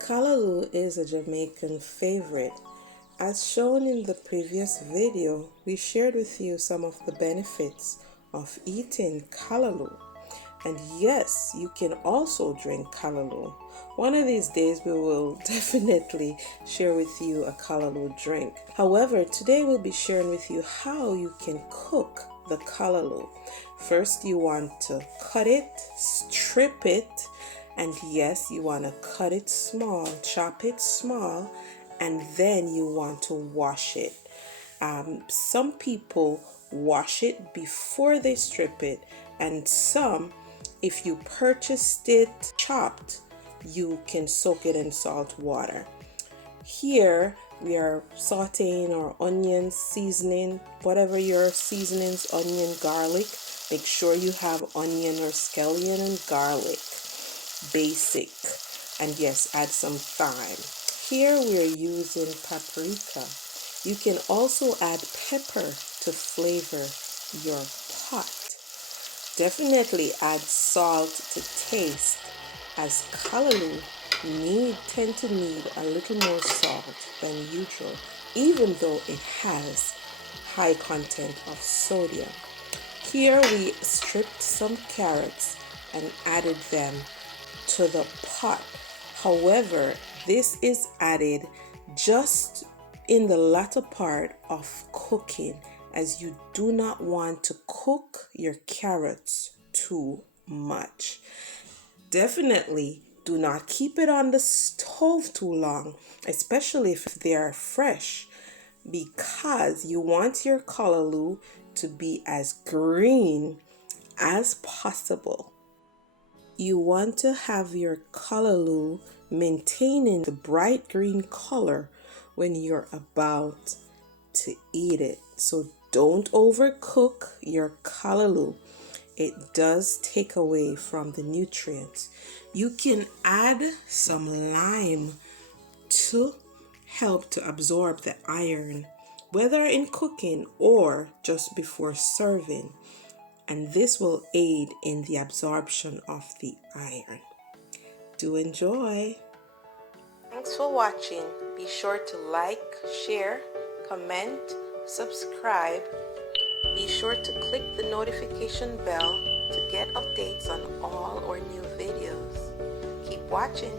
Callaloo is a Jamaican favorite. As shown in the previous video, we shared with you some of the benefits of eating callaloo. And yes, you can also drink callaloo. One of these days we will definitely share with you a callaloo drink. However, today we'll be sharing with you how you can cook the callaloo. First, you want to cut it, strip it, and yes, you want to cut it small, chop it small, and then you want to wash it. Some people wash it before they strip it, and some, if you purchased it chopped, you can soak it in salt water. Here we are sauteing our onions, seasoning, whatever your seasonings, onion, garlic. Make sure you have onion or scallion and garlic, basic, and yes, add some thyme. Here we're using paprika. You can also add pepper to flavor your pot. Definitely add salt to taste, as callaloo tend to need a little more salt than usual, even though it has high content of sodium. Here we stripped some carrots and added them to the pot. However, this is added just in the latter part of cooking, as you do not want to cook your carrots too much. Definitely do not keep it on the stove too long, especially if they are fresh, because you want your callaloo to be as green as possible. You want to have your callaloo maintaining the bright green color when you're about to eat it. So don't overcook your callaloo. It does take away from the nutrients. You can add some lime to help to absorb the iron, whether in cooking or just before serving, and this will aid in the absorption of the iron. Do enjoy. Thanks for watching. Be sure to like, share, comment, subscribe. Be sure to click the notification bell to get updates on all our new videos. Keep watching.